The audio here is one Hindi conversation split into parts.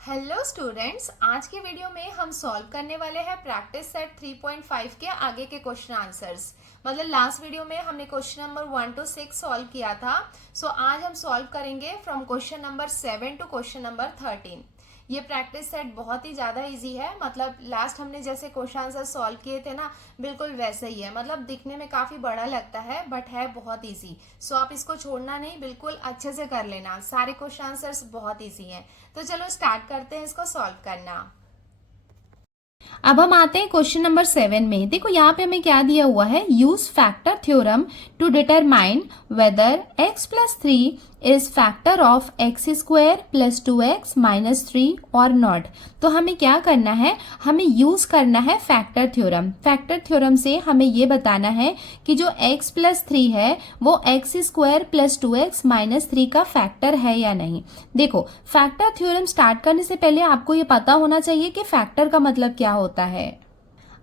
हेलो स्टूडेंट्स, आज के वीडियो में हम सॉल्व करने वाले हैं प्रैक्टिस सेट 3.5 के आगे के क्वेश्चन आंसर्स। मतलब लास्ट वीडियो में हमने क्वेश्चन नंबर 1 to 6 सॉल्व किया था। आज हम सॉल्व करेंगे from question number 7 to question number 13। ये प्रैक्टिस सेट बहुत ही ज़्यादा इजी है। मतलब लास्ट हमने जैसे क्वेश्चन आंसर सॉल्व किए थे ना, बिल्कुल वैसे ही है। मतलब दिखने में काफ़ी बड़ा लगता है बट है बहुत इजी। आप इसको छोड़ना नहीं, बिल्कुल अच्छे से कर लेना। सारे क्वेश्चन आंसर्स बहुत इजी हैं। तो चलो स्टार्ट करते हैं इसको सॉल्व करना। अब हम आते हैं क्वेश्चन नंबर 7 में। देखो यहाँ पे हमें क्या दिया हुआ है, use factor theorem to determine whether x plus 3 is factor of x square plus 2x minus 3 और नॉट। तो हमें क्या करना है, हमें यूज करना है फैक्टर थ्योरम। फैक्टर थ्योरम से हमें ये बताना है कि जो x प्लस 3 है वो x square plus 2x minus 3 का फैक्टर है या नहीं। देखो, फैक्टर थ्योरम स्टार्ट करने से पहले आपको ये पता होना चाहिए कि फैक्टर का मतलब क्या होता है।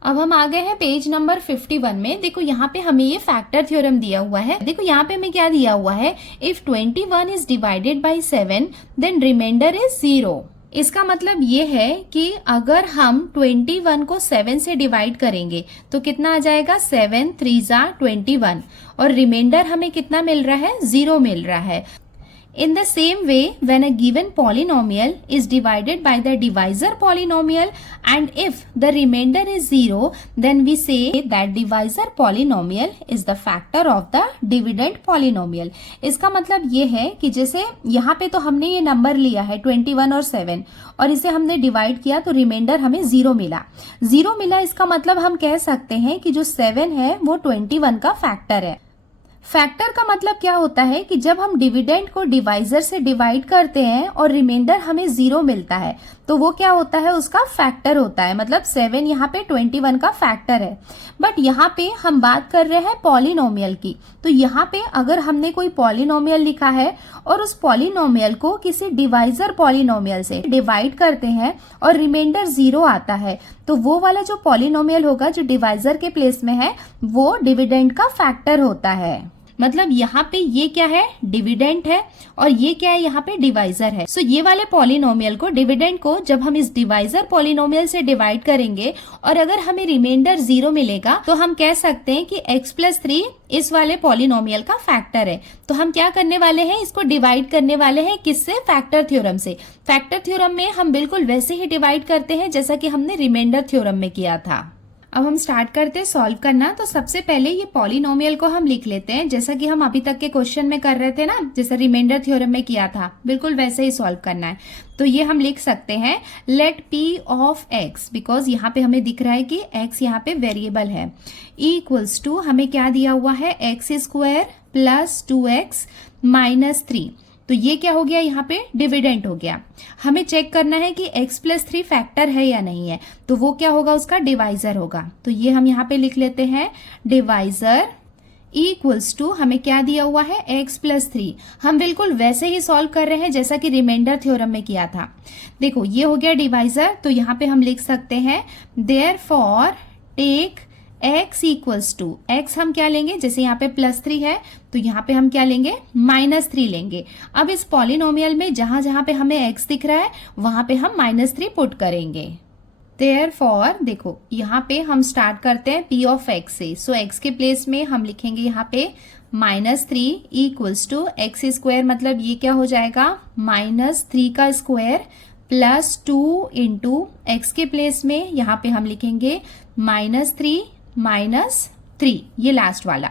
अब हम आ गए हैं पेज नंबर 51 में। देखो यहाँ पे हमें ये फैक्टर थ्योरम दिया हुआ है। देखो यहाँ पे हमें क्या दिया हुआ है, if 21 is divided by 7 then remainder is 0। इसका मतलब ये है कि अगर हम 21 को 7 से डिवाइड करेंगे तो कितना आ जाएगा, 7 3 जा 21 और रिमाइंडर हमें कितना मिल रहा है, 0 मिल रहा है। In the same way, when a given polynomial is divided by the divisor polynomial and if the remainder is 0, then we say that divisor polynomial is the factor of the dividend polynomial. इसका मतलब ये है कि जैसे यहाँ पे तो हमने ये नंबर लिया है 21 और 7 और इसे हमने डिवाइड किया तो रिमाइंडर हमें 0 मिला। 0 मिला, इसका मतलब हम कह सकते हैं कि जो 7 है वो 21 का फैक्टर है। फैक्टर का मतलब क्या होता है कि जब हम डिविडेंड को डिवाइजर से डिवाइड करते हैं और रिमाइंडर हमें 0 मिलता है तो वो क्या होता है, उसका फैक्टर होता है। मतलब 7 यहाँ पे 21 का फैक्टर है। बट यहाँ पे हम बात कर रहे हैं पॉलिनोमियल की। तो यहाँ पे अगर हमने कोई पॉलिनोमियल लिखा है और उस पॉलिनोमियल को किसी डिवाइजर पॉलिनोमियल से डिवाइड करते हैं और रिमाइंडर 0 आता है तो वो वाला जो पॉलिनोमियल होगा जो डिवाइजर के प्लेस में है वो डिविडेंड का फैक्टर होता है। मतलब यहाँ पे ये क्या है, डिविडेंड है और ये क्या है, यहाँ पे डिवाइजर है। ये वाले पॉलिनोमियल को, डिविडेंड को जब हम इस डिवाइजर पॉलिनोमियल से डिवाइड करेंगे और अगर हमें रिमाइंडर 0 मिलेगा तो हम कह सकते हैं कि x प्लस 3 इस वाले पॉलिनोमियल का फैक्टर है। तो हम क्या करने वाले हैं, इसको डिवाइड करने वाले हैं किससे, फैक्टर थ्योरम से। फैक्टर थ्योरम में हम बिल्कुल वैसे ही डिवाइड करते हैं जैसा कि हमने रिमाइंडर थ्योरम में किया था। अब हम स्टार्ट करते हैं सॉल्व करना। तो सबसे पहले ये पॉलिनोमियल को हम लिख लेते हैं जैसा कि हम अभी तक के क्वेश्चन में कर रहे थे ना, जैसा रिमाइंडर थ्योरम में किया था, बिल्कुल वैसे ही सॉल्व करना है। तो ये हम लिख सकते हैं let p of x, because यहाँ पे हमें दिख रहा है कि x यहाँ पे वेरिएबल है, इक्वल्स टू हमें क्या दिया हुआ है, x square plus 2x minus 3। तो ये क्या हो गया, यहाँ पे डिविडेंड हो गया। हमें चेक करना है कि x प्लस 3 फैक्टर है या नहीं है, तो वो क्या होगा, उसका डिवाइजर होगा। तो ये हम यहाँ पे लिख लेते हैं डिवाइजर इक्वल्स टू हमें क्या दिया हुआ है, x प्लस 3। हम बिल्कुल वैसे ही सॉल्व कर रहे हैं जैसा कि रिमाइंडर थ्योरम में किया था। देखो ये हो गया डिवाइजर, तो यहाँ पे हम लिख सकते हैं therefore take x equals to, x हम क्या लेंगे, जैसे यहाँ पे प्लस 3 है तो यहाँ पे हम क्या लेंगे, माइनस 3 लेंगे। अब इस पॉलिनोमियल में जहां जहां पे हमें x दिख रहा है वहां पे हम माइनस 3 पुट करेंगे। देयरफॉर देखो यहाँ पे हम स्टार्ट करते हैं p ऑफ x से। x के प्लेस में हम लिखेंगे यहाँ पे minus 3 equals to x square, मतलब ये क्या हो जाएगा, माइनस 3 का स्क्वायर प्लस 2 इंटू एक्स के प्लेस में यहाँ पे हम लिखेंगे माइनस 3 माइनस 3, ये लास्ट वाला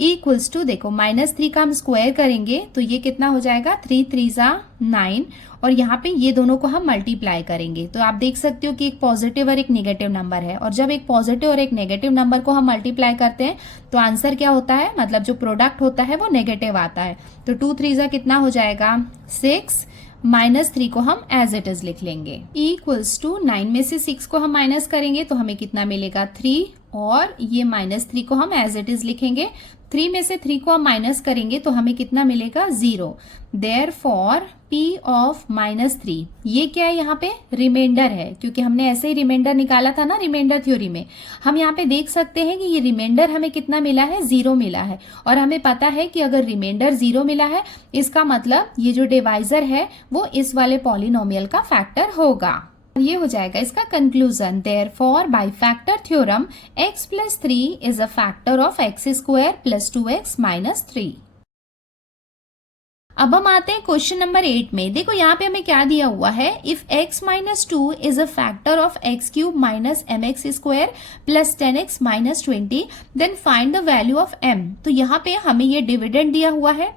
इक्वल्स टू, देखो माइनस 3 का हम स्क्वायर करेंगे तो ये कितना हो जाएगा, 3 3 जा 9 और यहाँ पे ये दोनों को हम मल्टीप्लाई करेंगे। तो आप देख सकते हो कि एक पॉजिटिव और एक नेगेटिव नंबर है और जब एक पॉजिटिव और एक नेगेटिव नंबर को हम मल्टीप्लाई करते हैं तो आंसर क्या होता है, मतलब जो प्रोडक्ट होता है वो नेगेटिव आता है। तो 2 3 जा कितना हो जाएगा, 6 माइनस 3 को हम एज इट इज लिख लेंगे इक्वल्स टू 9 में से 6 को हम माइनस करेंगे तो हमें कितना मिलेगा, 3 और ये -3 को हम एज इट इज लिखेंगे। 3 में से 3 को हम माइनस करेंगे तो हमें कितना मिलेगा 0। देयरफॉर p ऑफ -3, ये क्या है यहाँ पे रिमाइंडर है, क्योंकि हमने ऐसे ही रिमाइंडर निकाला था ना रिमाइंडर थ्योरी में। हम यहाँ पे देख सकते हैं कि ये रिमाइंडर हमें कितना मिला है, 0 मिला है। और हमें पता है कि अगर रिमाइंडर 0 मिला है इसका मतलब ये जो डिवाइजर है वो इस वाले पॉलिनोमियल का फैक्टर होगा। ये हो जाएगा इसका conclusion. Therefore by factor theorem x + 3 is a factor of x² + 2x - 3। अब हम आते हैं क्वेश्चन नंबर 8 में। देखो यहाँ पे हमें क्या दिया हुआ है, if x - 2 is a factor of x³ - mx² + 10x - 20 then find the value of m। तो यहाँ पे हमें ये डिविडेंड दिया हुआ है,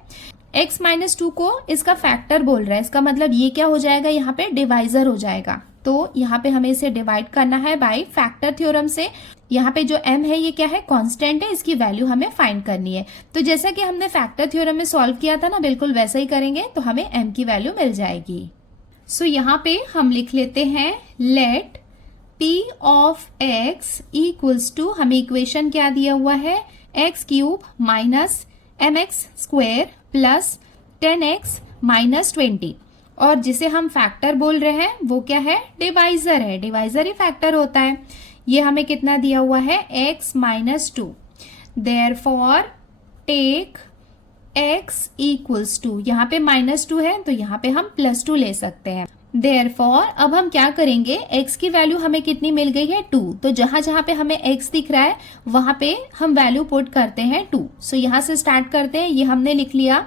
x - 2 को इसका फैक्टर बोल रहा है, इसका मतलब ये क्या हो जाएगा, यहाँ पे डिवाइजर हो जाएगा। तो यहाँ पे हमें इसे डिवाइड करना है बाय फैक्टर थ्योरम से। यहाँ पे जो m है ये क्या है, कांस्टेंट है, इसकी वैल्यू हमें फाइंड करनी है। तो जैसा कि हमने फैक्टर थ्योरम में सॉल्व किया था ना, बिल्कुल वैसा ही करेंगे तो हमें m की वैल्यू मिल जाएगी। सो यहाँ पे हम लिख लेते हैं let p of x equals to, हमें इक्वेशन क्या दिया हुआ है, x³ - mx² + 10x - 20, और जिसे हम फैक्टर बोल रहे हैं वो क्या है, डिवाइजर है। डिवाइजर ही फैक्टर होता है। ये हमें कितना दिया हुआ है, x - 2। Therefore take x equals to, यहाँ पे -2 है तो यहाँ पे हम +2 ले सकते हैं। देयरफॉर अब हम क्या करेंगे, x की वैल्यू हमें कितनी मिल गई है, 2। तो जहां जहां पे हमें x दिख रहा है वहां पे हम वैल्यू पुट करते हैं 2। सो यहाँ से स्टार्ट करते हैं। ये हमने लिख लिया,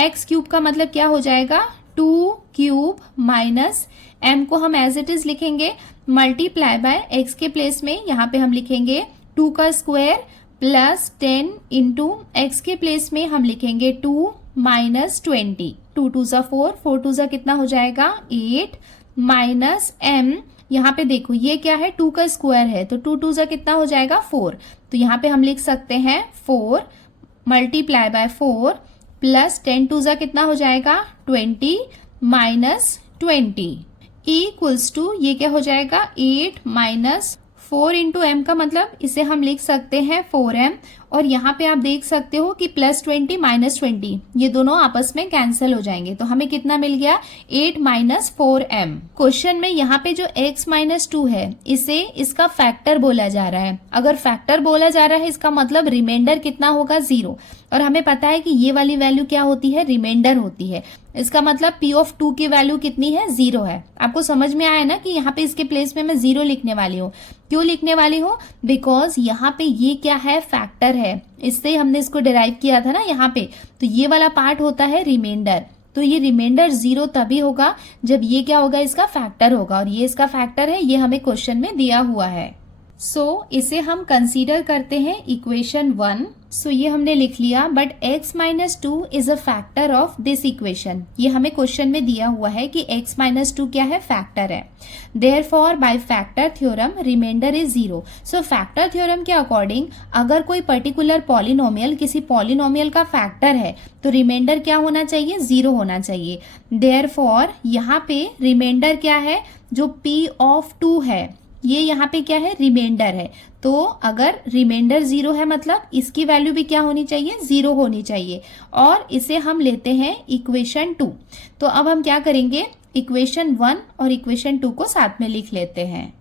x³ का मतलब क्या हो जाएगा, 2³ माइनस m को हम एज इट इज लिखेंगे मल्टीप्लाई बाय x के प्लेस में यहाँ पे हम लिखेंगे 2 का स्क्वायर प्लस 10 इंटू x के प्लेस में हम लिखेंगे 2 माइनस 20। 2 2 ज़ा 4, 4 2 ज़ा कितना हो जाएगा 8 माइनस m। यहाँ पे देखो ये क्या है, 2 का स्क्वायर है तो 2 2 ज़ा कितना हो जाएगा 4। तो यहाँ पे हम लिख सकते हैं 4 मल्टीप्लाई बाय 4 प्लस 10 2 ज़ा कितना हो जाएगा 20 माइनस 20 इक्वल्स टू, ये क्या हो जाएगा 8 माइनस 4 इंटू एम का मतलब इसे हम लिख सकते हैं 4m। और यहाँ पे आप देख सकते हो कि +20 -20 ये दोनों आपस में कैंसिल हो जाएंगे तो हमें कितना मिल गया 8 माइनस 4m। क्वेश्चन में यहाँ पे जो x - 2 है इसे इसका फैक्टर बोला जा रहा है। अगर फैक्टर बोला जा रहा है इसका मतलब रिमाइंडर कितना होगा 0, और हमें पता है कि ये वाली वैल्यू क्या होती है, रिमाइंडर होती है। इसका मतलब p ऑफ 2 की वैल्यू कितनी है, 0 है। आपको समझ में आया ना कि यहाँ पे इसके प्लेस में मैं 0 लिखने वाली हूँ। क्यों लिखने वाली हूँ, बिकॉज यहाँ पे ये क्या है, फैक्टर है। इससे हमने इसको डिराइव किया था ना यहाँ पे, तो ये वाला पार्ट होता है रिमाइंडर। तो ये रिमाइंडर 0 तभी होगा जब ये क्या होगा, इसका फैक्टर होगा, और ये इसका फैक्टर है, ये हमें क्वेश्चन में दिया हुआ है। सो इसे हम कंसीडर करते हैं इक्वेशन 1। सो ये हमने लिख लिया, but x - 2 is a factor of this equation. ये हमें क्वेश्चन में दिया हुआ है कि x - 2 क्या है, फैक्टर है। Therefore by factor theorem remainder is 0। So factor theorem के अकॉर्डिंग अगर कोई पर्टिकुलर पॉलिनोमियल किसी पॉलिनोमियल का फैक्टर है तो रिमाइंडर क्या होना चाहिए, 0 होना चाहिए। देयरफॉर यहाँ पे रिमाइंडर क्या है, जो p ऑफ 2 है ये यहाँ पे क्या है, रिमाइंडर है। तो अगर रिमाइंडर 0 है मतलब इसकी वैल्यू भी क्या होनी चाहिए, 0 होनी चाहिए। और इसे हम लेते हैं इक्वेशन 2। तो अब हम क्या करेंगे, इक्वेशन 1 और इक्वेशन 2 को साथ में लिख लेते हैं।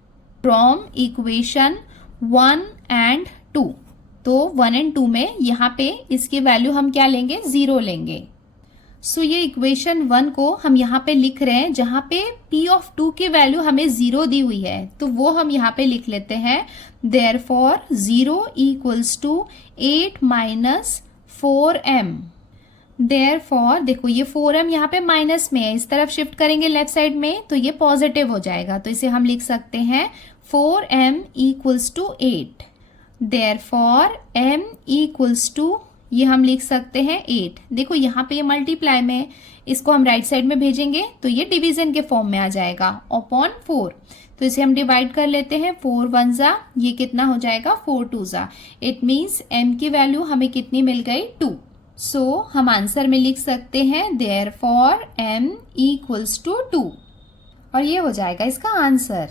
फ्रॉम इक्वेशन 1 एंड 2, तो 1 एंड 2 में यहाँ पे इसकी वैल्यू हम क्या लेंगे, 0 लेंगे। सो ये इक्वेशन 1 को हम यहाँ पे लिख रहे हैं, जहाँ पे p ऑफ 2 की वैल्यू हमें 0 दी हुई है तो वो हम यहाँ पे लिख लेते हैं। Therefore 0 equals to 8 minus 4m। Therefore देखो ये 4m यहाँ पे माइनस में है, इस तरफ शिफ्ट करेंगे लेफ्ट साइड में तो ये पॉजिटिव हो जाएगा, तो इसे हम लिख सकते हैं 4m equals to 8। Therefore m equals to, ये हम लिख सकते हैं 8। देखो यहाँ पे ये मल्टीप्लाई में, इसको हम राइट साइड में भेजेंगे तो ये डिवीजन के फॉर्म में आ जाएगा अपॉन 4। तो इसे हम डिवाइड कर लेते हैं, 4 1 ज़ा ये कितना हो जाएगा 4 2 ज़ा। इट मीन्स m की वैल्यू हमें कितनी मिल गई 2। सो हम आंसर में लिख सकते हैं देयरफॉर m इक्वल्स टू 2, और ये हो जाएगा इसका आंसर।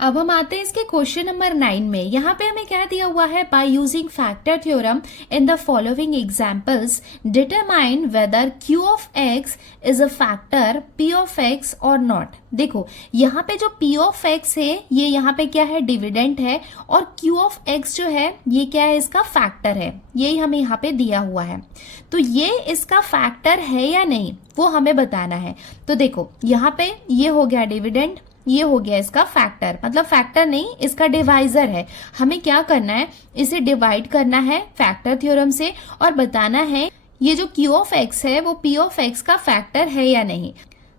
अब हम आते हैं इसके क्वेश्चन नंबर 9 में। यहाँ पे हमें क्या दिया हुआ है, by using factor theorem in the following examples determine whether q of x is a factor p of x और नॉट। देखो यहाँ पे जो p ऑफ x है ये यहाँ पे क्या है, डिविडेंड है, और q ऑफ x जो है ये क्या है, इसका फैक्टर है। यही हमें यहाँ पे दिया हुआ है, तो ये इसका फैक्टर है या नहीं वो हमें बताना है। तो देखो यहाँ पे ये हो गया डिविडेंड, ये हो गया इसका फैक्टर, मतलब फैक्टर नहीं इसका डिवाइजर है। हमें क्या करना है, इसे डिवाइड करना है फैक्टर थ्योरम से और बताना है ये जो q ऑफ x है वो p ऑफ x का फैक्टर है या नहीं।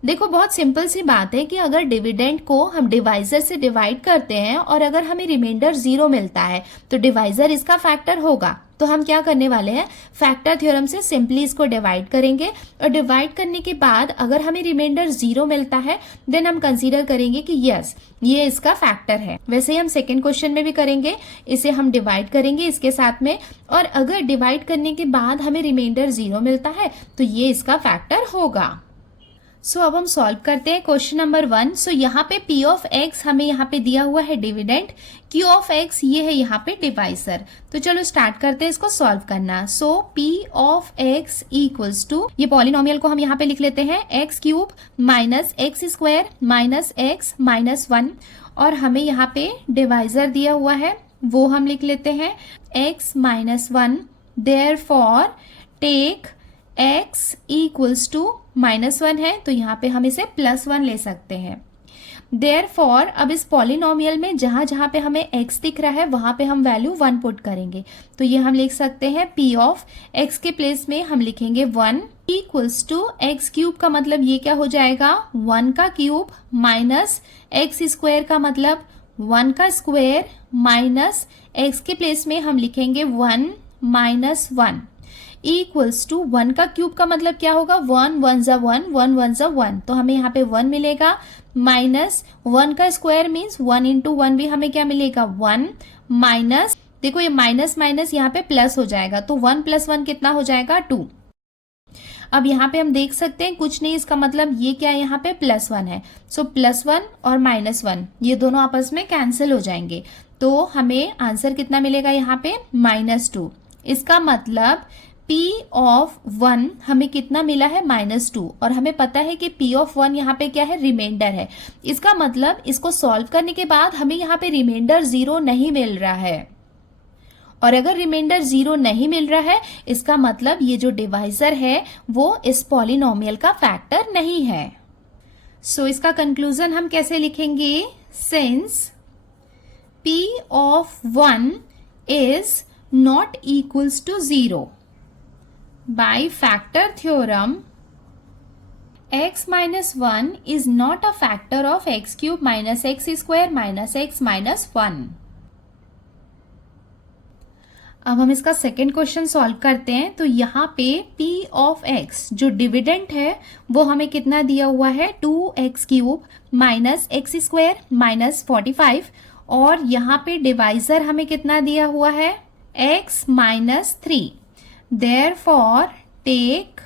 देखो बहुत सिंपल सी बात है कि अगर डिविडेंड को हम डिवाइजर से डिवाइड करते हैं और अगर हमें रिमाइंडर 0 मिलता है तो डिवाइजर इसका फैक्टर होगा। तो हम क्या करने वाले हैं, फैक्टर थ्योरम से सिंपली इसको डिवाइड करेंगे और डिवाइड करने के बाद अगर हमें रिमाइंडर 0 मिलता है देन हम कंसीडर करेंगे कि यस ये इसका फैक्टर है। वैसे ही हम सेकेंड क्वेश्चन में भी करेंगे, इसे हम डिवाइड करेंगे इसके साथ में, और अगर डिवाइड करने के बाद हमें रिमाइंडर 0 मिलता है तो ये इसका फैक्टर होगा। सो अब हम सॉल्व करते हैं क्वेश्चन नंबर 1। सो यहाँ पे p ऑफ x हमें यहाँ पे दिया हुआ है डिविडेंड, q ऑफ x ये है यहाँ पे डिवाइजर। तो चलो स्टार्ट करते हैं इसको सॉल्व करना। So p of x equals to, ये पॉलिनोमियल को हम यहाँ पे लिख लेते हैं x cube minus x square minus x minus 1, और हमें यहाँ पे डिवाइजर दिया हुआ है वो हम लिख लेते हैं x minus 1। Therefore take x equals to -1 है तो यहाँ पे हम इसे +1 ले सकते हैं। देयरफॉर अब इस पॉलिनोमियल में जहां जहां पे हमें x दिख रहा है वहां पे हम वैल्यू 1 पुट करेंगे। तो ये हम लिख सकते हैं p ऑफ x के प्लेस में हम लिखेंगे 1 इक्वल्स टू एक्स क्यूब का मतलब ये क्या हो जाएगा, 1 का क्यूब माइनस एक्स स्क्वायर का मतलब 1 का स्क्वायर माइनस x के प्लेस में हम लिखेंगे 1 माइनस 1 इक्वल्स टू 1 का क्यूब का मतलब क्या होगा, 1 1 जा 1 1 1 जा 1, तो हमें यहाँ पे 1 मिलेगा, माइनस 1 का स्क्वायर मीन्स 1 इंटू 1 भी हमें क्या मिलेगा 1, माइनस देखो ये माइनस माइनस यहाँ पे प्लस हो जाएगा तो 1 + 1 कितना हो जाएगा 2। अब यहाँ पे हम देख सकते हैं कुछ नहीं, इसका मतलब ये क्या है यहाँ पे +1 है। सो +1 और -1 ये दोनों आपस में कैंसिल हो जाएंगे तो हमें आंसर कितना मिलेगा यहाँ पे -2। इसका मतलब p ऑफ 1 हमें कितना मिला है -2, और हमें पता है कि p ऑफ 1 यहाँ पे क्या है, रिमाइंडर है। इसका मतलब इसको सॉल्व करने के बाद हमें यहाँ पे रिमाइंडर 0 नहीं मिल रहा है, और अगर रिमाइंडर 0 नहीं मिल रहा है इसका मतलब ये जो डिवाइजर है वो इस पॉलिनोमियल का फैक्टर नहीं है। सो इसका कंक्लूजन हम कैसे लिखेंगे, since p of 1 is not equals to 0 by factor theorem x minus 1 is not a factor of x cube minus x square minus x minus 1। अब हम इसका सेकेंड क्वेश्चन सॉल्व करते हैं। तो यहाँ पे p ऑफ x जो डिविडेंड है वो हमें कितना दिया हुआ है, 2x cube minus x square minus 45, और यहाँ पे डिवाइजर हमें कितना दिया हुआ है, x minus 3। Therefore take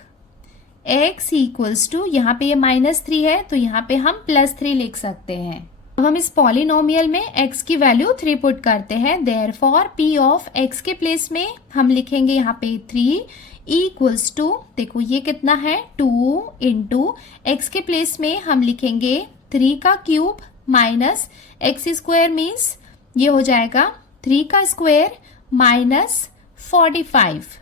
x equals to, यहाँ पे ये -3 है तो यहाँ पे हम +3 लिख सकते हैं। अब हम इस पॉलिनोमियल में x की वैल्यू 3 पुट करते हैं। Therefore p ऑफ x के प्लेस में हम लिखेंगे यहाँ पे 3 इक्वल्स टू, देखो ये कितना है 2 इंटू एक्स के प्लेस में हम लिखेंगे 3 का cube minus x square means ये हो जाएगा 3 का square minus 45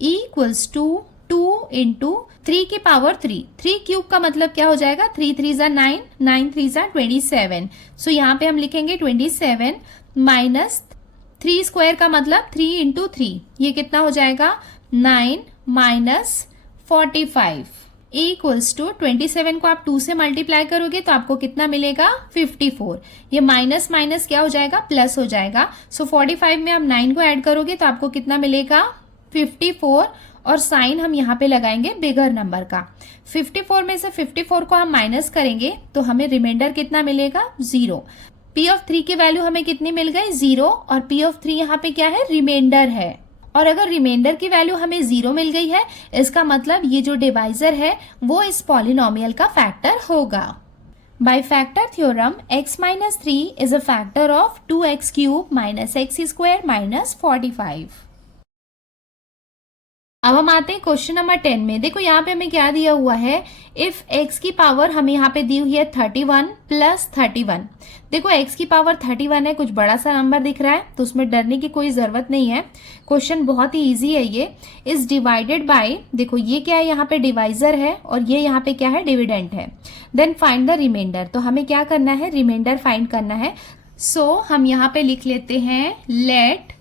equals to 2 into 3 की पावर 3, 3 क्यूब का मतलब क्या हो जाएगा, 3 3 जा 9, 9 3 जा 27। सो यहाँ पे हम लिखेंगे 27 माइनस 3 स्क्वायर का मतलब 3 इंटू 3, ये कितना हो जाएगा 9 माइनस 45 इक्वल्स टू 27 को आप 2 से मल्टीप्लाई करोगे तो आपको कितना मिलेगा 54। ये माइनस माइनस क्या हो जाएगा, प्लस हो जाएगा। सो 45 में आप 9 को ऐड करोगे तो आपको कितना मिलेगा 54, और साइन हम यहाँ पे लगाएंगे बिगर नंबर का। 54 में से 54 को हम माइनस करेंगे तो हमें रिमाइंडर कितना मिलेगा 0। p ऑफ 3 की वैल्यू हमें कितनी मिल गई 0, और p ऑफ 3 यहाँ पे क्या है, रिमाइंडर है। और अगर रिमाइंडर की वैल्यू हमें 0 मिल गई है इसका मतलब ये जो डिवाइजर है वो इस पॉलिनोमियल का फैक्टर होगा। By factor theorem, x minus 3 is a factor of 2x cube minus x square minus 45. अब हम आते हैं क्वेश्चन नंबर 10 में। देखो यहाँ पे हमें क्या दिया हुआ है, इफ x की पावर हमें यहाँ पे दी हुई है 31 प्लस 31। देखो x की पावर 31 है, कुछ बड़ा सा नंबर दिख रहा है तो उसमें डरने की कोई जरूरत नहीं है। क्वेश्चन बहुत ही इजी है। ये इज डिवाइडेड बाय, देखो ये क्या है, यहाँ पे डिवाइजर है और ये यहाँ पे क्या है, डिविडेंड है। देन फाइंड द रिमाइंडर, तो हमें क्या करना है, रिमाइंडर फाइंड करना है। सो हम यहाँ पे लिख लेते हैं let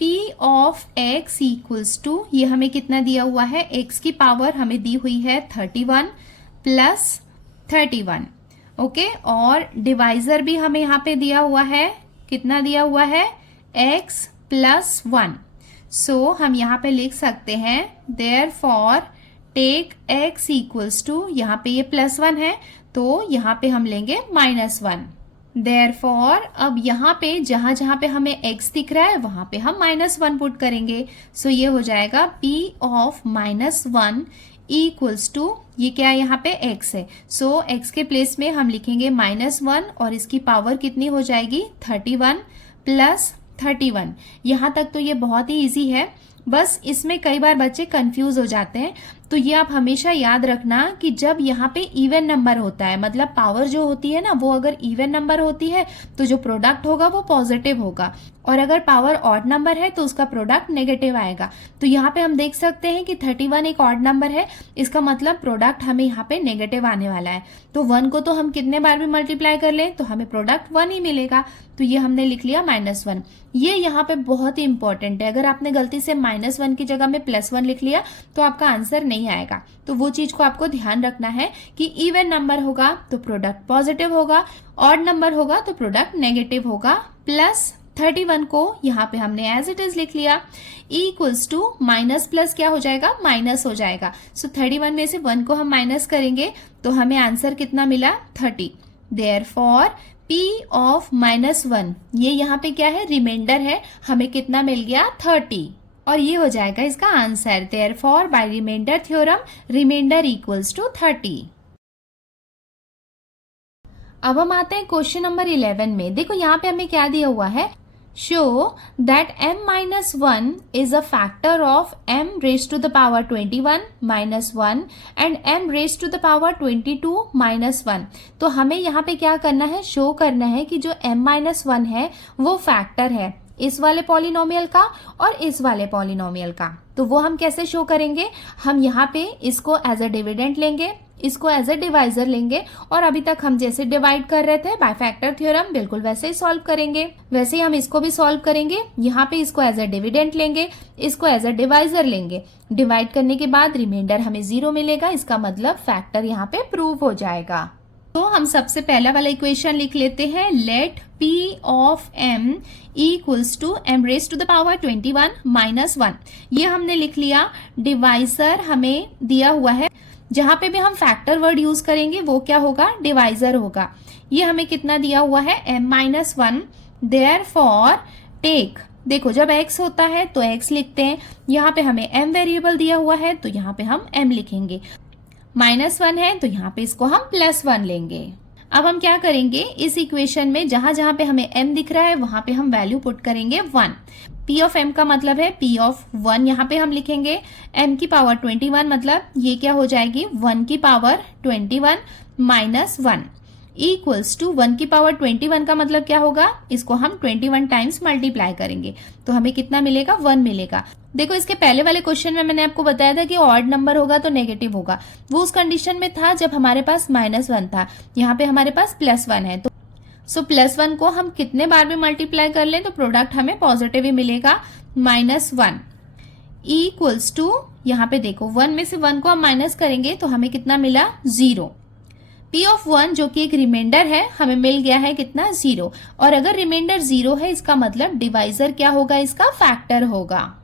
p of x equals to, ये हमें कितना दिया हुआ है, x की पावर हमें दी हुई है 31 प्लस 31, ओके। और डिवाइजर भी हमें यहाँ पे दिया हुआ है, कितना दिया हुआ है, x प्लस 1। सो हम यहाँ पे लिख सकते हैं therefore take x equals to, यहाँ पे ये प्लस 1 है तो यहाँ पे हम लेंगे -1। Therefore, अब यहाँ पे जहां जहां पे हमें x दिख रहा है वहां पे हम -1 पुट करेंगे। सो ये हो जाएगा p ऑफ -1 इक्वल्स टू, ये क्या है, यहाँ पे x है। सो x के प्लेस में हम लिखेंगे -1 और इसकी पावर कितनी हो जाएगी, 31 प्लस 31। यहाँ तक तो ये बहुत ही इजी है, बस इसमें कई बार बच्चे कंफ्यूज हो जाते हैं। तो ये आप हमेशा याद रखना कि जब यहाँ पे इवन नंबर होता है, मतलब पावर जो होती है ना वो अगर इवन नंबर होती है तो जो प्रोडक्ट होगा वो पॉजिटिव होगा, और अगर पावर ऑड नंबर है तो उसका प्रोडक्ट नेगेटिव आएगा। तो यहाँ पे हम देख सकते हैं कि 31 एक ऑड नंबर है, इसका मतलब प्रोडक्ट हमें यहाँ पे नेगेटिव आने वाला है। तो 1 को तो हम कितने बार भी मल्टीप्लाई कर लें तो हमें प्रोडक्ट 1 ही मिलेगा। तो ये हमने लिख लिया -1। ये यहाँ पे बहुत ही इंपॉर्टेंट है, अगर आपने गलती से -1 की जगह में +1 लिख लिया तो आपका आंसर नहीं आएगा। तो वो चीज को आपको ध्यान रखना है कि इवन नंबर होगा तो प्रोडक्ट पॉजिटिव होगा, ऑड नंबर होगा तो प्रोडक्ट नेगेटिव होगा। प्लस 31 को यहाँ पे हमने एज इट इज लिख लिया, इक्वल्स टू माइनस प्लस क्या हो जाएगा, माइनस हो जाएगा। सो 31 में से 1 को हम माइनस करेंगे तो हमें आंसर कितना मिला, 30। देयरफॉर p ऑफ -1, ये यहाँ पे क्या है, रिमाइंडर है, हमें कितना मिल गया, 30, और ये हो जाएगा इसका answer. Therefore by remainder theorem remainder equals to 30। अब हम आते हैं क्वेश्चन नंबर 11 में। देखो यहाँ पे हमें क्या दिया हुआ है, show that m-1 is a factor of m raised to the power 21 minus 1 and m raised to the power 22 minus 1। तो हमें यहाँ पे क्या करना है, शो करना है कि जो m-1 है वो फैक्टर है इस वाले पॉलिनोमियल का और इस वाले पॉलिनोमियल का। तो वो हम कैसे शो करेंगे, हम यहाँ पे इसको एज अ डिविडेंड लेंगे, इसको एज अ डिवाइजर लेंगे, और अभी तक हम जैसे डिवाइड कर रहे थे बाय फैक्टर थ्योरम बिल्कुल वैसे ही सॉल्व करेंगे। वैसे ही हम इसको भी सॉल्व करेंगे, यहाँ पे इसको एज अ डिविडेंड लेंगे, इसको एज अ डिवाइजर लेंगे। डिवाइड करने के बाद रिमाइंडर हमें 0 मिलेगा, इसका मतलब फैक्टर यहाँ पे प्रूव हो जाएगा। तो हम सबसे पहला वाला इक्वेशन लिख लेते हैं, let p of m equals to m raise to the power 21 minus 1। ये हमने लिख लिया। डिवाइजर हमें दिया हुआ है, जहां पे भी हम फैक्टर वर्ड यूज करेंगे वो क्या होगा, डिवाइजर होगा। ये हमें कितना दिया हुआ है, m-1। देयरफॉर टेक, देखो जब x होता है तो x लिखते हैं, यहाँ पे हमें m वेरिएबल दिया हुआ है तो यहाँ पे हम m लिखेंगे। -1 है तो यहाँ पे इसको हम +1 लेंगे। अब हम क्या करेंगे, इस इक्वेशन में जहां जहां पे हमें m दिख रहा है वहां पे हम वैल्यू पुट करेंगे 1। p ऑफ m का मतलब है p ऑफ 1, यहाँ पे हम लिखेंगे m की पावर 21, मतलब ये क्या हो जाएगी, 1 की पावर 21 माइनस 1 इक्वल्स टू 1 की पावर 21 का मतलब क्या होगा, इसको हम 21 टाइम्स मल्टीप्लाई करेंगे तो हमें कितना मिलेगा, 1 मिलेगा। देखो इसके पहले वाले क्वेश्चन में मैंने आपको बताया था कि ऑड नंबर होगा तो नेगेटिव होगा, वो उस कंडीशन में था जब हमारे पास -1 था, यहाँ पे हमारे पास +1 है। तो सो +1 को हम कितने बार भी मल्टीप्लाई कर लें तो प्रोडक्ट हमें पॉजिटिव ही मिलेगा, -1 इक्वल्स टू, यहाँ पे देखो 1 में से 1 को हम माइनस करेंगे तो हमें कितना मिला, 0। p ऑफ 1 जो कि एक रिमाइंडर है हमें मिल गया है कितना, 0। और अगर रिमाइंडर 0 है इसका मतलब डिवाइजर क्या होगा, इसका फैक्टर होगा।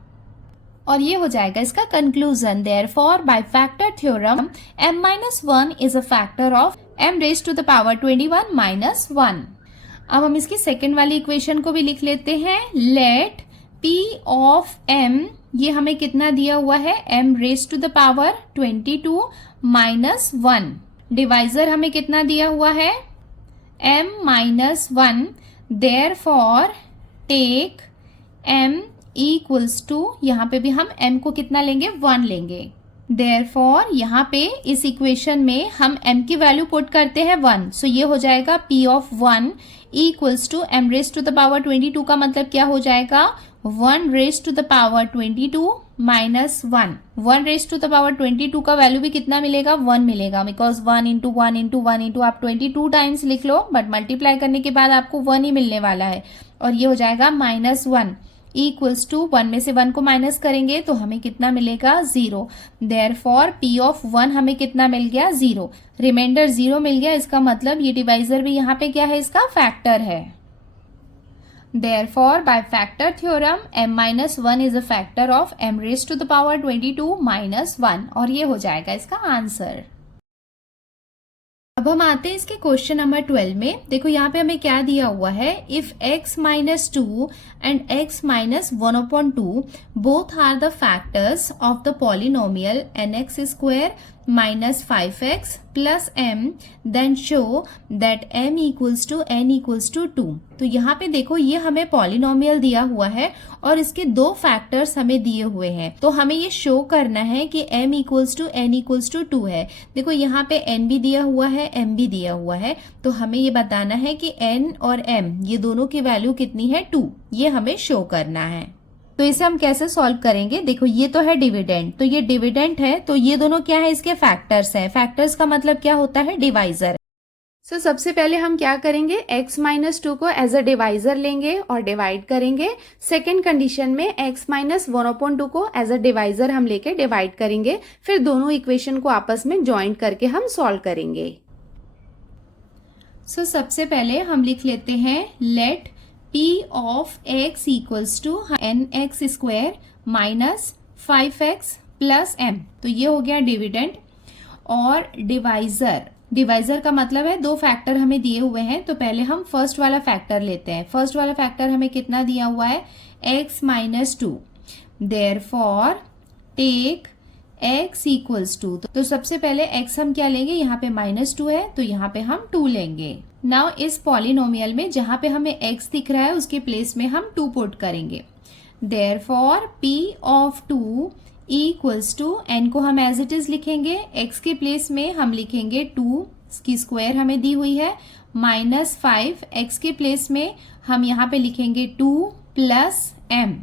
और ये हो जाएगा इसका conclusion. Therefore by factor theorem m-1 is a factor of m raise to the power 21 minus 1। अब हम इसकी सेकेंड वाली इक्वेशन को भी लिख लेते हैं, लेट p ऑफ m, ये हमें कितना दिया हुआ है, m raise to the power 22 minus 1। Divisor हमें कितना दिया हुआ है, m minus 1, therefore take m equals to, यहाँ पे भी हम m को कितना लेंगे, 1 लेंगे। देयरफॉर यहाँ पे इस इक्वेशन में हम m की वैल्यू पुट करते हैं 1, सो ये हो जाएगा p of 1 equals to m raise to the power 22 का मतलब क्या हो जाएगा, 1 raise to the power 22 minus 1 raise to the power 22 का वैल्यू भी कितना मिलेगा, 1 मिलेगा, बिकॉज 1 इंटू 1 इंटू 1 इंटू आप 22 टाइम्स लिख लो, बट मल्टीप्लाई करने के बाद आपको 1 ही मिलने वाला है, और ये हो जाएगा -1 इक्वल्स टू 1 में से 1 को माइनस करेंगे तो हमें कितना मिलेगा, 0। देयरफॉर p ऑफ 1 हमें कितना मिल गया, 0, रिमाइंडर 0 मिल गया। इसका मतलब ये डिवाइजर भी यहाँ पे क्या है, इसका फैक्टर है। Therefore, by factor theorem, m minus 1 is a factor of m raised to the power 22 minus 1, और ये हो जाएगा इसका आंसर। अब हम आते हैं इसके क्वेश्चन नंबर 12 में। देखो यहाँ पे हमें क्या दिया हुआ है, if x minus 2 and x minus 1/2 both are the factors of the polynomial nx square minus 5x plus m, then show that m equals to n equals to 2। तो यहाँ पे देखो ये हमें पॉलिनोमियल दिया हुआ है और इसके दो फैक्टर्स हमें दिए हुए हैं, तो हमें ये शो करना है कि m equals to n equals to 2 है। देखो यहाँ पे n भी दिया हुआ है, m भी दिया हुआ है, तो हमें ये बताना है कि n और m ये दोनों की वैल्यू कितनी है, 2, ये हमें शो करना है। तो इसे हम कैसे सॉल्व करेंगे, देखो ये तो है डिविडेंड, तो ये डिविडेंड है, तो ये दोनों क्या है, इसके फैक्टर्स हैं। फैक्टर्स का मतलब क्या होता है, डिवाइजर। सो सबसे पहले हम क्या करेंगे, x माइनस 2 को एज अ डिवाइजर लेंगे और डिवाइड करेंगे। सेकेंड कंडीशन में x माइनस 1/2 को एज अ डिवाइजर हम लेके डिवाइड करेंगे, फिर दोनों इक्वेशन को आपस में ज्वाइंट करके हम सॉल्व करेंगे। सो सबसे पहले हम लिख लेते हैं, let p of x equals to nx square minus 5x plus m, तो ये हो गया डिविडेंड। और डिवाइजर का मतलब है दो फैक्टर हमें दिए हुए हैं, तो पहले हम फर्स्ट वाला फैक्टर लेते हैं। फर्स्ट वाला फैक्टर हमें कितना दिया हुआ है, x minus 2, therefore take x equals to. तो सबसे पहले x हम क्या लेंगे, यहाँ पे -2 है, तो यहाँ पे हम 2 लेंगे। नाउ इस पॉलिनोमियल में जहां पे हमें x दिख रहा है उसके प्लेस में हम 2 पुट करेंगे। Therefore p of 2 equals to, n को हम एज इट इज लिखेंगे, x के प्लेस में हम लिखेंगे 2 की स्क्वायर हमें दी हुई है, -5, x के प्लेस में हम यहाँ पे लिखेंगे 2 प्लस m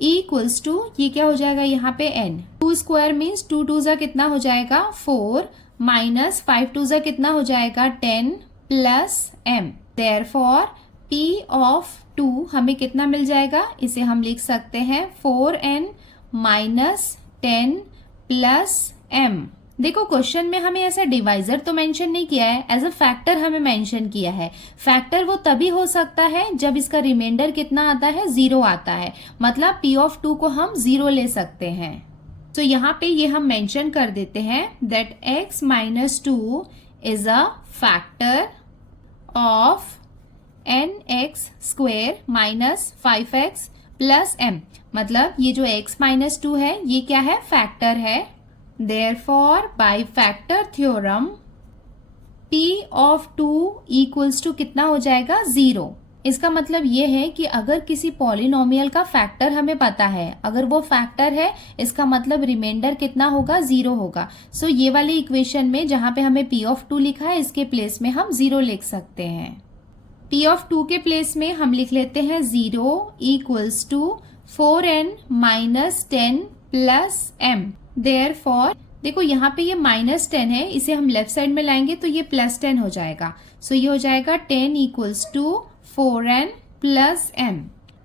इक्वल्स टू, ये क्या हो जाएगा यहाँ पे n, 2 स्क्वायर मीन्स 2 2 जा कितना हो जाएगा 4, माइनस 5 2 जा कितना हो जाएगा 10 plus m। Therefore p of 2 हमें कितना मिल जाएगा, इसे हम लिख सकते हैं 4n माइनस 10 प्लस m। देखो क्वेश्चन में हमें ऐसा डिवाइजर तो मेंशन नहीं किया है, एज अ फैक्टर हमें मेंशन किया है। फैक्टर वो तभी हो सकता है जब इसका रिमाइंडर कितना आता है, 0 आता है, मतलब p ऑफ 2 को हम 0 ले सकते हैं। तो यहाँ पे ये हम मेंशन कर देते हैं that x minus 2 is a factor of nx square minus 5x plus m, मतलब ये जो x माइनस 2 है ये क्या है, फैक्टर है। Therefore by factor theorem p of 2 equals to कितना हो जाएगा, 0। इसका मतलब ये है कि अगर किसी पॉलिनोमियल का फैक्टर हमें पता है, अगर वो फैक्टर है, इसका मतलब रिमाइंडर कितना होगा, 0 होगा। सो ये वाली इक्वेशन में जहां पे हमें p ऑफ 2 लिखा है, इसके प्लेस में हम 0 लिख सकते हैं। p ऑफ 2 के प्लेस में हम लिख लेते हैं 0 equals to 4n minus 10 plus m। Therefore देखो यहाँ पे ये -10 है, इसे हम लेफ्ट साइड में लाएंगे तो ये +10 हो जाएगा। सो ये हो जाएगा 10 equals to 4n plus m।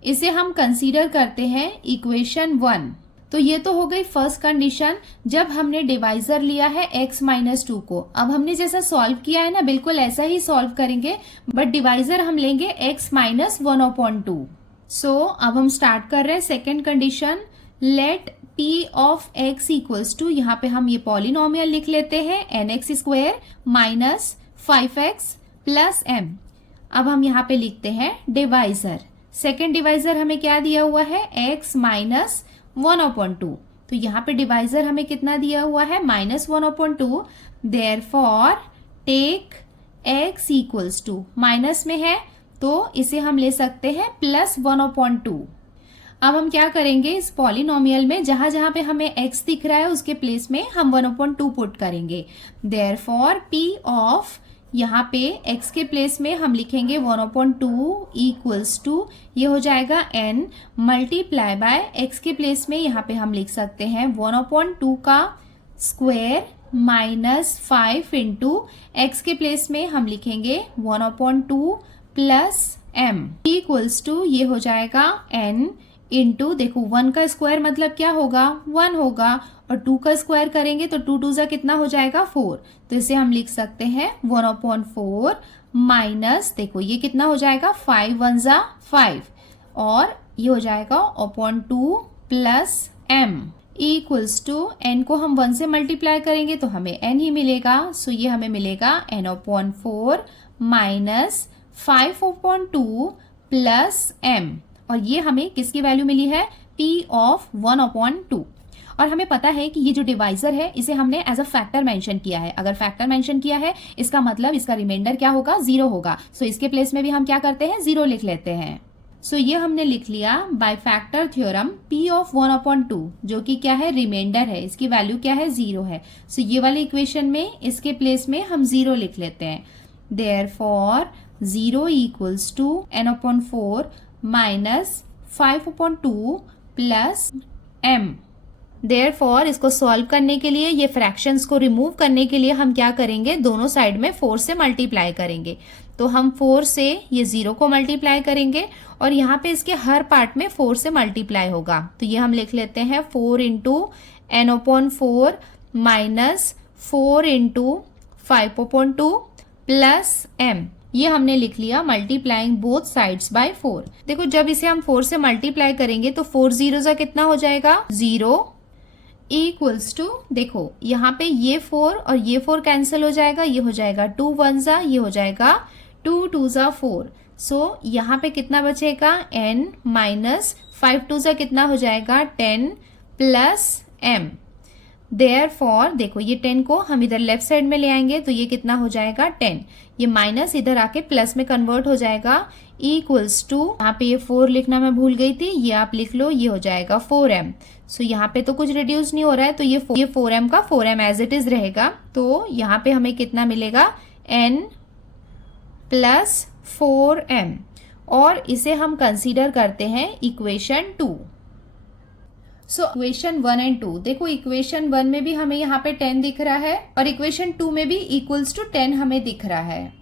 इसे हम कंसीडर करते हैं इक्वेशन 1। तो ये तो हो गई फर्स्ट कंडीशन जब हमने डिवाइजर लिया है x माइनस 2 को। अब हमने जैसा सॉल्व किया है ना, बिल्कुल ऐसा ही सॉल्व करेंगे, बट डिवाइजर हम लेंगे x माइनस 1/2। सो अब हम स्टार्ट कर रहे हैं second condition, let p of x equals to, यहाँ पे हम ये पॉलिनोमियल लिख लेते हैं nx square minus 5x plus m। अब हम यहाँ पे लिखते हैं डिवाइजर। सेकेंड डिवाइजर हमें क्या दिया हुआ है, x माइनस 1/2, तो यहाँ पे डिवाइजर हमें कितना दिया हुआ है, -1/2। Therefore take x equals to, minus में है तो इसे हम ले सकते हैं +1/2। अब हम क्या करेंगे, इस पॉलिनोमियल में जहां जहां पे हमें x दिख रहा है उसके प्लेस में हम 1/2 पुट करेंगे। देयरफॉर p ऑफ, यहाँ पे x के प्लेस में हम लिखेंगे 1/2 इक्वल्स टू, ये हो जाएगा n मल्टीप्लाई बाय x के प्लेस में यहाँ पे हम लिख सकते हैं 1/2 का स्क्वायर माइनस 5 इंटू x के प्लेस में हम लिखेंगे 1/2 प्लस m इक्वल्स टू, ये हो जाएगा n इंटू, देखो 1 का स्क्वायर मतलब क्या होगा, 1 होगा, और 2 का स्क्वायर करेंगे तो 2 2 कितना हो जाएगा 4, तो इसे हम लिख सकते हैं 1/4 माइनस, देखो ये कितना हो जाएगा 5 1 5, और ये हो जाएगा upon 2 plus m equals to, n को हम 1 से मल्टीप्लाई करेंगे तो हमें n ही मिलेगा, सो ये हमें मिलेगा n/4 माइनस 5/2 प्लस m, और ये हमें किसकी वैल्यू मिली है, p ऑफ 1/2। और हमें पता है कि ये जो डिवाइजर है इसे हमने एज अ फैक्टर मेंशन किया है, अगर फैक्टर मेंशन किया है इसका मतलब इसका रिमाइंडर क्या होगा, 0 होगा, सो इसके प्लेस में भी हम क्या करते हैं 0 लिख लेते हैं। सो ये हमने लिख लिया bye factor theorem p of 1/2, जो कि क्या है, रिमाइंडर है, इसकी वैल्यू क्या है 0 है, सो ये वाले इक्वेशन में इसके प्लेस में हम 0 लिख लेते हैं। Therefore 0 equals to n/4 minus 5/2 plus m। Therefore इसको सॉल्व करने के लिए, ये फ्रैक्शंस को रिमूव करने के लिए हम क्या करेंगे, दोनों साइड में 4 से मल्टीप्लाई करेंगे, तो हम 4 से ये 0 को मल्टीप्लाई करेंगे और यहाँ पे इसके हर पार्ट में 4 से मल्टीप्लाई होगा, तो ये हम लिख लेते हैं 4 into n/4 minus 4 into 5/2 plus m, ये हमने लिख लिया मल्टीप्लाइंग बोथ साइड्स बाय 4। देखो जब इसे हम 4 से मल्टीप्लाई करेंगे तो 4 0 कितना हो जाएगा 0 इक्वल्स टू, देखो यहाँ पे ये 4 और ये 4 कैंसिल हो जाएगा, ये हो जाएगा 2 1 ये हो जाएगा 2 2 4, सो यहाँ पे कितना बचेगा n माइनस 5 2 कितना हो जाएगा 10 प्लस m। देयरफॉर देखो ये 10 को हम इधर लेफ्ट साइड में ले आएंगे तो ये कितना हो जाएगा 10, ये माइनस इधर आके प्लस में कन्वर्ट हो जाएगा इक्वल्स टू, यहाँ पे ये 4 लिखना मैं भूल गई थी, ये आप लिख लो, ये हो जाएगा 4m। सो यहाँ पे तो कुछ रिड्यूस नहीं हो रहा है तो ये 4m का 4m एज इट इज रहेगा, तो यहाँ पे हमें कितना मिलेगा n प्लस 4m, और इसे हम कंसीडर करते हैं इक्वेशन 2। सो इक्वेशन 1 एंड 2, देखो इक्वेशन 1 में भी हमें यहाँ पे 10 दिख रहा है और इक्वेशन 2 में भी इक्वल्स टू 10 हमें दिख रहा है।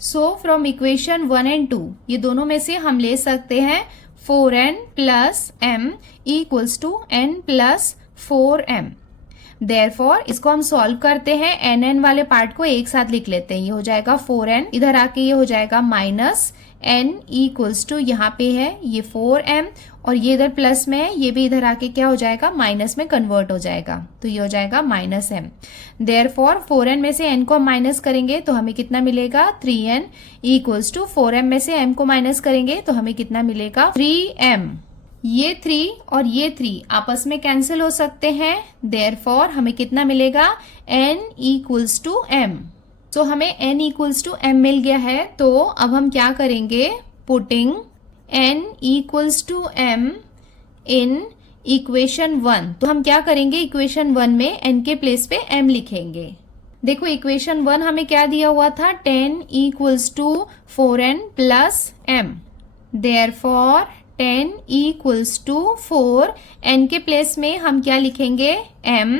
सो फ्रॉम इक्वेशन 1 एंड 2 ये दोनों में से हम ले सकते हैं 4n plus m equals to n plus 4m। Therefore इसको हम सॉल्व करते हैं, nn वाले पार्ट को एक साथ लिख लेते हैं, ये हो जाएगा 4n, इधर आके ये हो जाएगा माइनस n इक्वल्स टू, यहाँ पे है ये 4m और ये इधर प्लस में है, ये भी इधर आके क्या हो जाएगा माइनस में कन्वर्ट हो जाएगा, तो ये हो जाएगा माइनस m। देयरफॉर 4n में से n को हम माइनस करेंगे तो हमें कितना मिलेगा 3n इक्वल्स टू 4m में से m को माइनस करेंगे तो हमें कितना मिलेगा 3m। ये 3 और ये 3 आपस में कैंसिल हो सकते हैं, देयरफॉर हमें कितना मिलेगा n equals to m। So हमें n इक्वल्स टू m मिल गया है, तो अब हम क्या करेंगे, putting n equals to m in equation 1, तो हम क्या करेंगे इक्वेशन 1 में n के प्लेस पे m लिखेंगे। देखो इक्वेशन 1 हमें क्या दिया हुआ था 10 equals to 4n plus m, therefore 10 equals to 4, n के प्लेस में हम क्या लिखेंगे m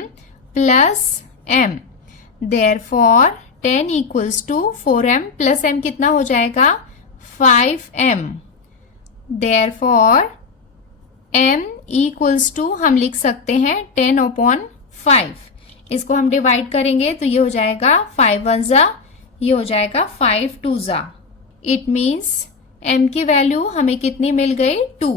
plus m, therefore 10 equals to 4m plus m कितना हो जाएगा 5m। Therefore m equals to हम लिख सकते हैं 10/5, इसको हम डिवाइड करेंगे तो ये हो जाएगा 5 1 ये हो जाएगा 5 2 इट मीन्स m की वैल्यू हमें कितनी मिल गई 2।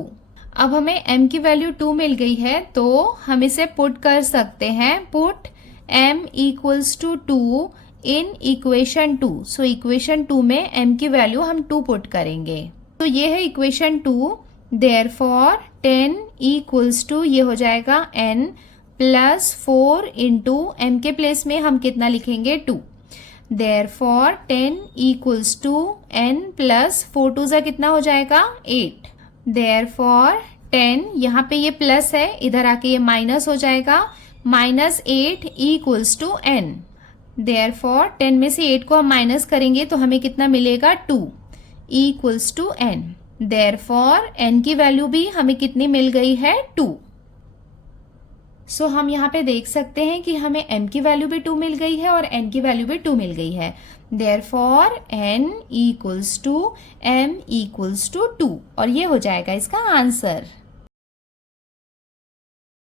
अब हमें m की वैल्यू 2 मिल गई है तो हम इसे पुट कर सकते हैं, put m equals to 2 in equation 2। So equation 2 में m की वैल्यू हम 2 पुट करेंगे, तो ये है इक्वेशन 2। देयरफॉर 10 इक्वल्स टू ये हो जाएगा n प्लस 4 इंटू m के प्लेस में हम कितना लिखेंगे 2, therefore 10 equals to n plus 4 two ज़ा कितना हो जाएगा 8। देयरफॉर 10, यहाँ पे ये प्लस है, इधर आके ये माइनस हो जाएगा, -8 इक्वल्स टू n। देयरफॉर 10 में से 8 को हम माइनस करेंगे तो हमें कितना मिलेगा 2 equals to n। Therefore n की वैल्यू भी हमें कितनी मिल गई है 2। सो हम यहाँ पे देख सकते हैं कि हमें m की वैल्यू भी 2 मिल गई है और n की वैल्यू भी 2 मिल गई है। Therefore n equals to m equals to 2 और ये हो जाएगा इसका आंसर।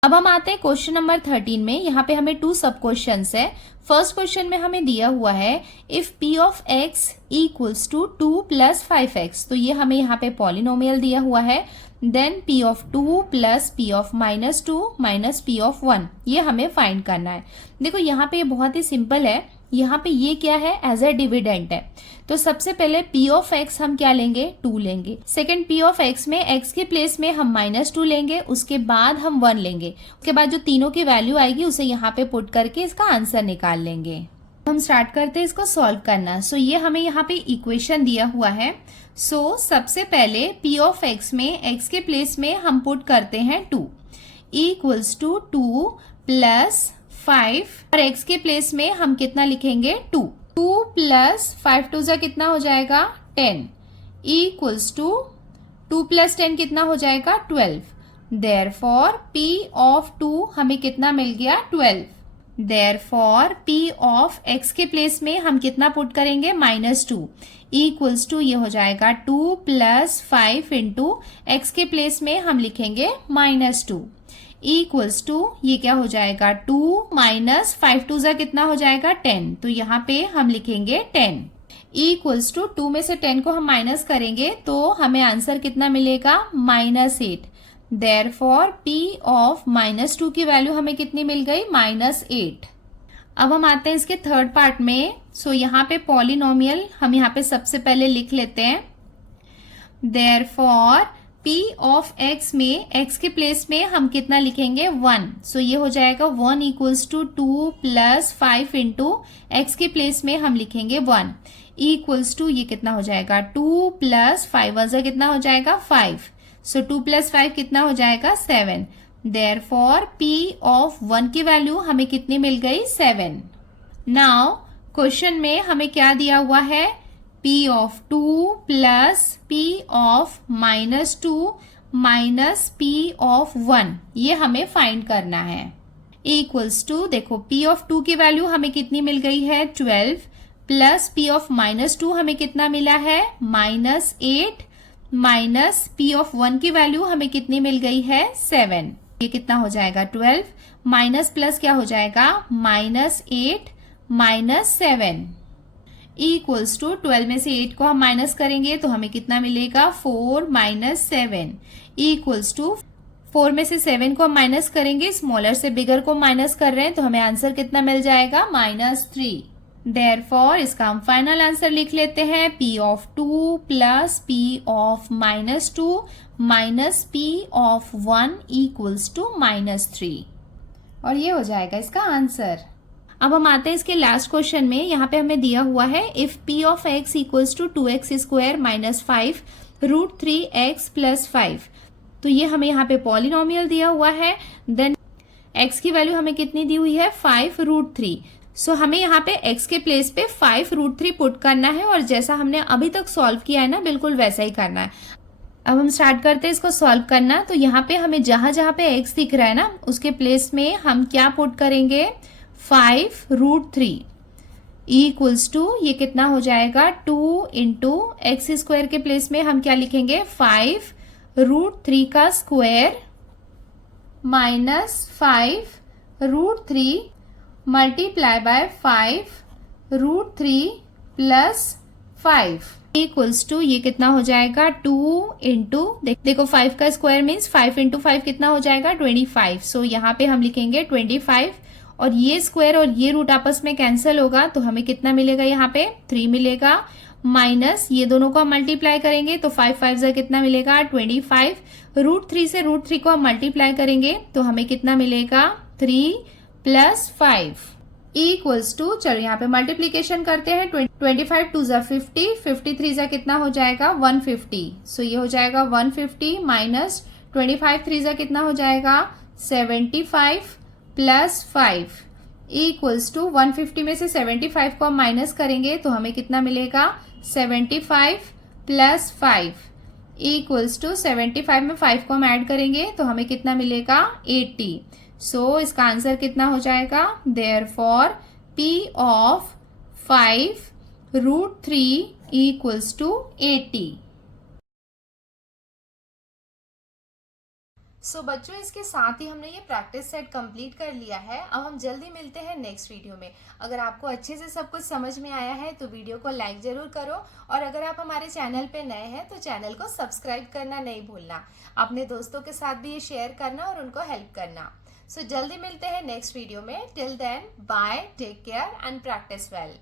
अब हम आते हैं क्वेश्चन नंबर 13 में। यहाँ पे हमें 2 सब क्वेश्चन है। फर्स्ट क्वेश्चन में हमें दिया हुआ है if p of x equals to 2 plus 5x, तो ये हमें यहाँ पे पॉलिनोमियल दिया हुआ है। Then p of 2 plus p of -2 minus p of 1, ये हमें फाइंड करना है। देखो यहाँ पे ये बहुत ही सिंपल है। यहाँ पे ये क्या है, एज अ डिविडेंट है। तो सबसे पहले p ऑफ x हम क्या लेंगे, 2 लेंगे। सेकंड p ऑफ x में x के प्लेस में हम -2 लेंगे, उसके बाद हम 1 लेंगे। उसके बाद जो तीनों की वैल्यू आएगी उसे यहाँ पे पुट करके इसका आंसर निकाल लेंगे। हम स्टार्ट करते हैं इसको सॉल्व करना। सो ये हमें यहाँ पे इक्वेशन दिया हुआ है। सो सबसे पहले p ऑफ x में x के प्लेस में हम पुट करते हैं 2 इक्वल्स टू 2 प्लस 5 और x के प्लेस में हम कितना लिखेंगे 2 प्लस 5 टू ज़ा कितना हो जाएगा 10 इक्वल्स टू 2 प्लस 10 कितना हो जाएगा 12। देयरफॉर p ऑफ 2 हमें कितना मिल गया 12। देयरफॉर p ऑफ x के प्लेस में हम कितना पुट करेंगे -2 इक्वल्स टू ये हो जाएगा 2 प्लस 5 इंटू x के प्लेस में हम लिखेंगे -2 इक्वल्स टू ये क्या हो जाएगा 2 माइनस 5 टू ज़ा कितना हो जाएगा 10, तो यहाँ पे हम लिखेंगे 10 इक्वल्स टू 2 में से 10 को हम माइनस करेंगे तो हमें आंसर कितना मिलेगा -8। देयरफॉर p ऑफ -2 की वैल्यू हमें कितनी मिल गई -8। अब हम आते हैं इसके थर्ड पार्ट में। सो यहाँ पे पॉलिनोमियल हम यहाँ पे सबसे पहले लिख लेते हैं। देयरफॉर p ऑफ x में x के प्लेस में हम कितना लिखेंगे 1। सो ये हो जाएगा 1 equals to 2 plus 5 into x के प्लेस में हम लिखेंगे 1 इक्वल्स टू ये कितना हो जाएगा 2 प्लस 5 वजह कितना हो जाएगा 5। सो 2 प्लस 5 कितना हो जाएगा 7। देयरफॉर p ऑफ 1 की वैल्यू हमें कितनी मिल गई 7। नाउ क्वेश्चन में हमें क्या दिया हुआ है p of 2 plus p of -2 minus p of 1, ये हमें फाइंड करना है। इक्वल्स टू देखो p ऑफ 2 की वैल्यू हमें कितनी मिल गई है 12 प्लस p ऑफ -2 हमें कितना मिला है -8 माइनस p ऑफ 1 की वैल्यू हमें कितनी मिल गई है 7। ये कितना हो जाएगा 12 माइनस प्लस क्या हो जाएगा -8 माइनस 7 इक्वल्स टू 12 में से 8 को हम माइनस करेंगे तो हमें कितना मिलेगा 4 माइनस 7 इक्वल्स टू 4 में से 7 को हम माइनस करेंगे, स्मॉलर से बिगर को माइनस कर रहे हैं तो हमें आंसर कितना मिल जाएगा -3। देयरफॉर इसका हम फाइनल आंसर लिख लेते हैं p of 2 plus p of -2 minus p of 1 equals to -3 और ये हो जाएगा इसका आंसर। अब हम आते हैं इसके लास्ट क्वेश्चन में। यहाँ पे हमें दिया हुआ है if p of x equals to 2x square minus 5 √3x plus 5, तो ये हमें यहाँ पे पॉलिनोमियल दिया हुआ है। देन x की वैल्यू हमें कितनी दी हुई है 5√3। सो हमें यहाँ पे x के प्लेस पे 5√3 पुट करना है और जैसा हमने अभी तक सॉल्व किया है ना बिल्कुल वैसा ही करना है। अब हम स्टार्ट करते हैं इसको सॉल्व करना। तो यहाँ पे हमें जहां जहां पे x दिख रहा है ना उसके प्लेस में हम क्या पुट करेंगे 5√3 इक्वल्स टू ये कितना हो जाएगा 2 इंटू एक्स स्क्वायर के प्लेस में हम क्या लिखेंगे 5√3 का square minus 5√3 multiply by 5√3 plus 5 equals to ये कितना हो जाएगा 2 इंटू देखो 5 का स्क्वायर मीन्स 5 इंटू 5 कितना हो जाएगा 25। सो यहाँ पे हम लिखेंगे 25 और ये स्क्वायर और ये रूट आपस में कैंसिल होगा तो हमें कितना मिलेगा यहाँ पे 3 मिलेगा माइनस ये दोनों को हम मल्टीप्लाई करेंगे तो 5 से कितना मिलेगा 25। √3 से √3 को हम मल्टीप्लाई करेंगे तो हमें कितना मिलेगा 3 प्लस 5 इक्वल्स टू, चलो यहाँ पे मल्टीप्लीकेशन करते हैं, 25 टू ज़ा 50, 53 ज़ा कितना हो जाएगा 150, सो ये हो जाएगा 150 माइनस 25 3 ज़ा कितना हो जाएगा 75 प्लस 5 इक्वल्स टू 150 में से 75 को हम माइनस करेंगे तो हमें कितना मिलेगा 75 प्लस 5 इक्वल्स टू 75 में 5 को हम ऐड करेंगे तो हमें कितना मिलेगा 80। सो इसका आंसर कितना हो जाएगा, therefore P of 5√3 equals to 80। So बच्चों, इसके साथ ही हमने ये प्रैक्टिस सेट कंप्लीट कर लिया है। अब हम जल्दी मिलते हैं नेक्स्ट वीडियो में। अगर आपको अच्छे से सब कुछ समझ में आया है तो वीडियो को लाइक जरूर करो, और अगर आप हमारे चैनल पे नए हैं तो चैनल को सब्सक्राइब करना नहीं भूलना। अपने दोस्तों के साथ भी ये शेयर करना और उनको हेल्प करना। सो जल्दी मिलते हैं नेक्स्ट वीडियो में। Till then bye, take care and practice well.